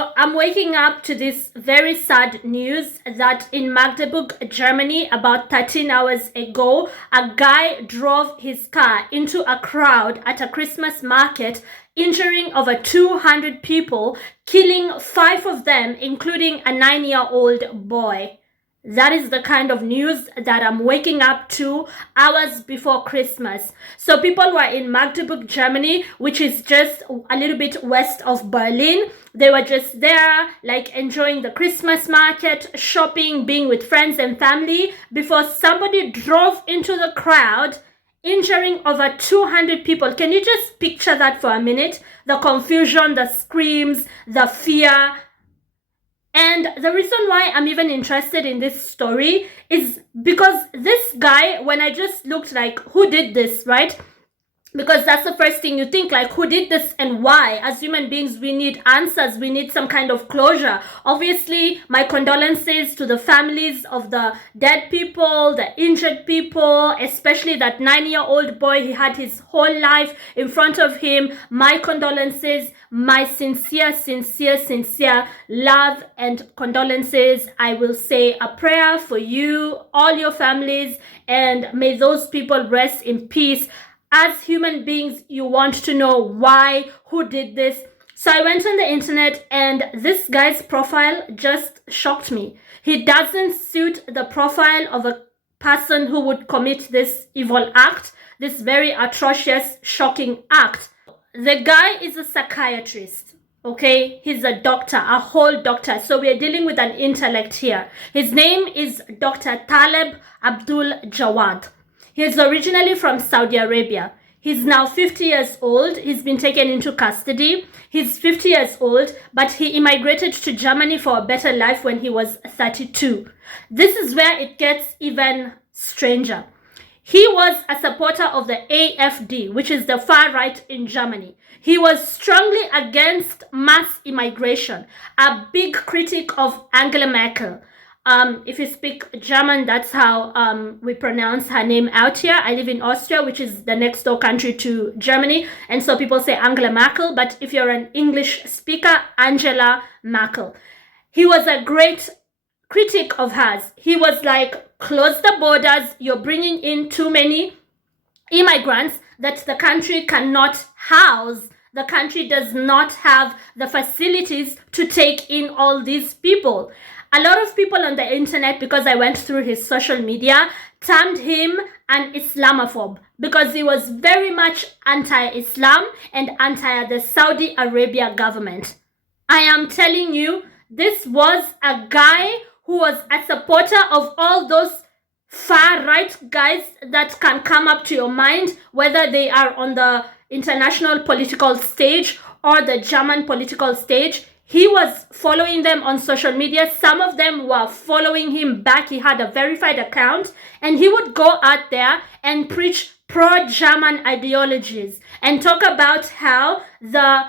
So I'm waking up to this very sad news that in Magdeburg, Germany, about 13 hours ago, a guy drove his car into a crowd at a Christmas market, injuring over 200 people, killing 5 of them, including a 9-year-old boy. That is the kind of news that I'm waking up to hours before Christmas. So people were in Magdeburg, Germany, which is just a little bit west of Berlin. They were just there, like enjoying the Christmas market, shopping, being with friends and family, before somebody drove into the crowd, injuring over 200 people. Can you just picture that for a minute? The confusion, the screams, the fear. And the reason why I'm even interested in this story is because this guy, when I just looked like, who did this, right? Because that's the first thing you think, like, who did this and why? As human beings, we need answers. We need some kind of closure. Obviously, my condolences to the families of the dead people, the injured people, especially that 9-year-old boy. He had his whole life in front of him. My condolences, my sincere love and condolences. I will say a prayer for you, all your families, and may those people rest in peace. As human beings, you want to know why, who did this. So I went on the internet and this guy's profile just shocked me. He doesn't suit the profile of a person who would commit this evil act, this very atrocious, shocking act. The guy is a psychiatrist, okay? He's a doctor, a whole doctor. So we're dealing with an intellect here. His name is Dr. Taleb Abdul Jawad. He is originally from Saudi Arabia. He's now 50 years old. He's been taken into custody. He's 50 years old, but he immigrated to Germany for a better life when he was 32. This is where it gets even stranger. He was a supporter of the AfD, which is the far right in Germany. He was strongly against mass immigration, a big critic of Angela Merkel. If you speak German, that's how we pronounce her name out here. I live in Austria, which is the next door country to Germany. And so people say Angela Merkel, but if you're an English speaker, Angela Merkel. He was a great critic of hers. He was like, close the borders. You're bringing in too many immigrants that the country cannot house. The country does not have the facilities to take in all these people. A lot of people on the internet, because I went through his social media, termed him an Islamophobe because he was very much anti-Islam and anti the Saudi Arabia government. I am telling you, this was a guy who was a supporter of all those far-right guys that can come up to your mind, whether they are on the international political stage or the German political stage. He was following them on social media. Some of them were following him back. He had a verified account, and he would go out there and preach pro-German ideologies and talk about how the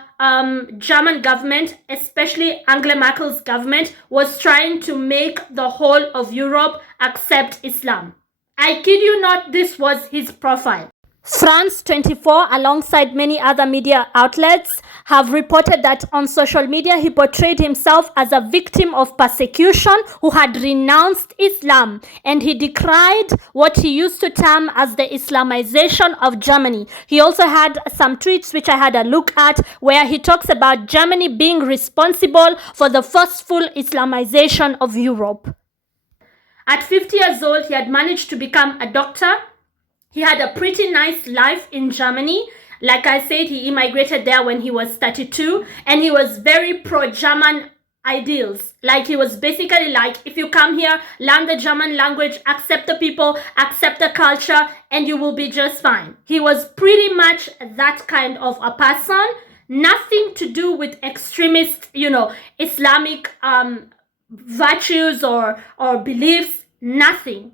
German government, especially Angela Merkel's government, was trying to make the whole of Europe accept Islam. I kid you not, this was his profile. France 24, alongside many other media outlets, have reported that on social media he portrayed himself as a victim of persecution who had renounced Islam, and he decried what he used to term as the Islamization of Germany. He also had some tweets which I had a look at where he talks about Germany being responsible for the forceful Islamization of Europe. At 50 years old, he had managed to become a doctor. He had a pretty nice life in Germany. Like I said, he immigrated there when he was 32, and he was very pro-German ideals. Like, he was basically like, if you come here, learn the German language, accept the people, accept the culture, and you will be just fine. He was pretty much that kind of a person. Nothing to do with extremist, Islamic virtues or beliefs. Nothing.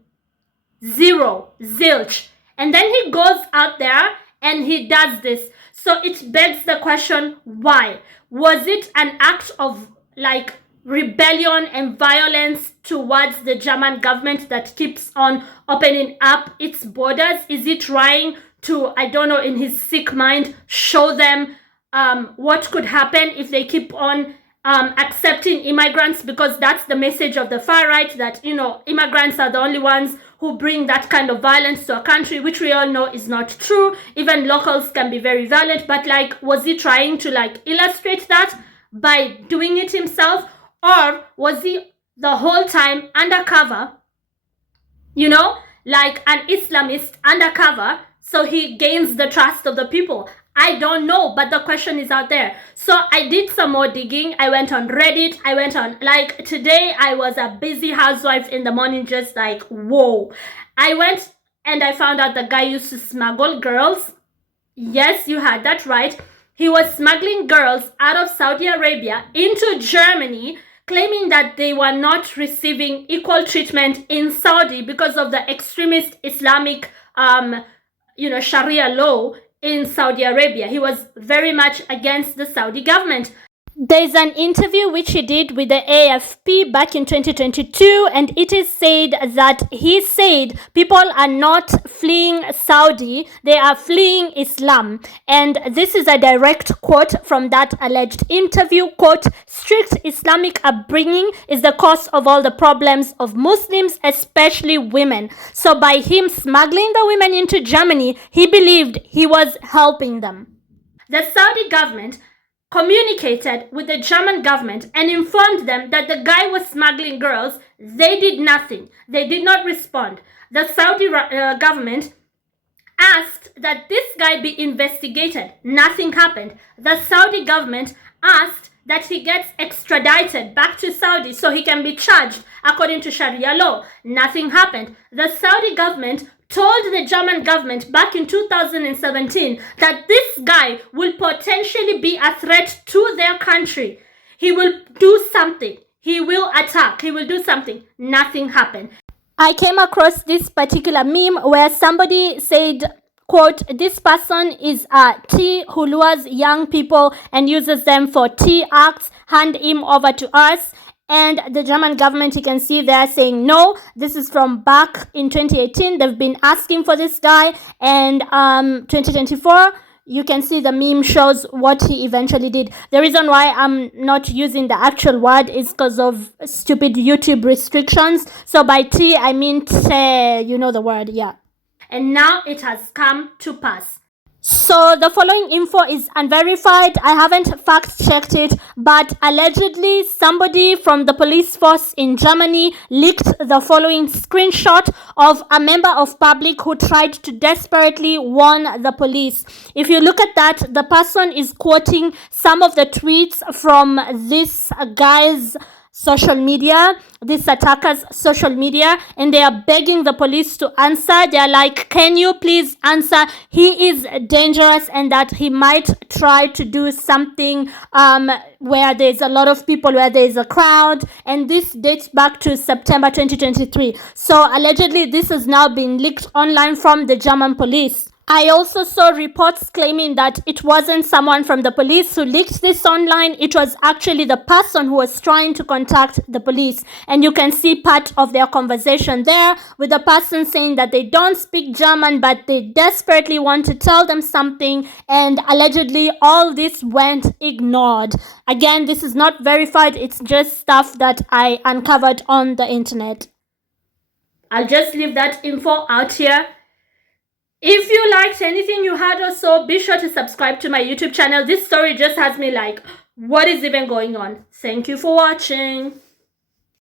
Zero. Zilch. And then he goes out there and he does this. So it begs the question, why? Was it an act of like rebellion and violence towards the German government that keeps on opening up its borders? Is he trying to, I don't know, in his sick mind, show them what could happen if they keep on accepting immigrants, because that's the message of the far right, that, you know, immigrants are the only ones who bring that kind of violence to a country, which we all know is not true. Even locals can be very violent. But like, was he trying to like illustrate that by doing it himself, or was he the whole time undercover, you know, like an Islamist undercover, so he gains the trust of the people? I don't know, but the question is out there. So I did some more digging. I went on Reddit. I went on, like, today I was a busy housewife in the morning, just like, whoa. I went and I found out the guy used to smuggle girls. Yes, you had that right. He was smuggling girls out of Saudi Arabia into Germany, claiming that they were not receiving equal treatment in Saudi because of the extremist Islamic, Sharia law in Saudi Arabia. He was very much against the Saudi government. There's an interview which he did with the AFP back in 2022, and it is said that he said people are not fleeing Saudi, they are fleeing Islam. And this is a direct quote from that alleged interview. Quote, "Strict Islamic upbringing is the cause of all the problems of Muslims, especially women." So by him smuggling the women into Germany, he believed he was helping them. The Saudi government communicated with the German government and informed them that the guy was smuggling girls. They did nothing. They did not respond. The Saudi government asked that this guy be investigated. Nothing happened. The Saudi government asked that he gets extradited back to Saudi so he can be charged according to Sharia law. Nothing happened. The Saudi government told the German government back in 2017 that this guy will potentially be a threat to their country. He will do something. He will attack. He will do something. Nothing happened. I came across this particular meme where somebody said, quote, "This person is a T who lures young people and uses them for T acts. Hand him over to us." And the German government, you can see they're saying no. This is from back in 2018. They've been asking for this guy. And 2024, you can see the meme shows what he eventually did. The reason why I'm not using the actual word is because of stupid YouTube restrictions. So by T, I mean te, you know the word, yeah. And now it has come to pass. So the following info is unverified. I haven't fact checked it, but allegedly somebody from the police force in Germany leaked the following screenshot of a member of public who tried to desperately warn the police. If you look at that, the person is quoting some of the tweets from this guy's social media, this attacker's social media, and they are begging the police to answer. They are like, "Can you please answer? He is dangerous," and that he might try to do something where there's a lot of people, where there's a crowd. And this dates back to September 2023. So allegedly this has now been leaked online from the German police. I also saw reports claiming that it wasn't someone from the police who leaked this online. It was actually the person who was trying to contact the police. And you can see part of their conversation there, with the person saying that they don't speak German, but they desperately want to tell them something. And allegedly all this went ignored. Again, this is not verified. It's just stuff that I uncovered on the internet. I'll just leave that info out here. If you liked anything you heard or so, be sure to subscribe to my YouTube channel. This story just has me like, what is even going on? Thank you for watching.